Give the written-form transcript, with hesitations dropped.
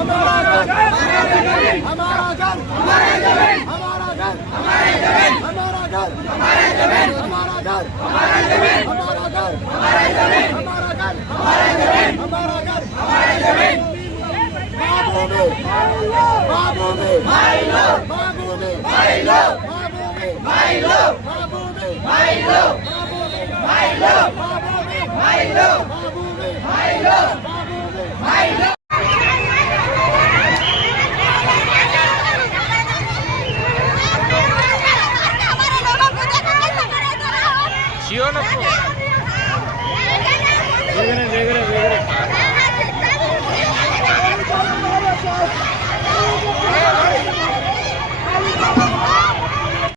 हमारा घर हमारे जमीन, हमारा घर हमारे जमीन, हमारा घर हमारे जमीन, हमारा घर हमारे जमीन, हमारा घर हमारे जमीन, हमारा घर हमारे जमीन, हमारा घर हमारे जमीन। बाबू में बाबू में भाई लो, बाबू में भाई लो, बाबू में भाई लो, बाबू में भाई लो, बाबू में भाई लो, बाबू में भाई लो, बाबू में भाई लो, बाबू में भाई लो।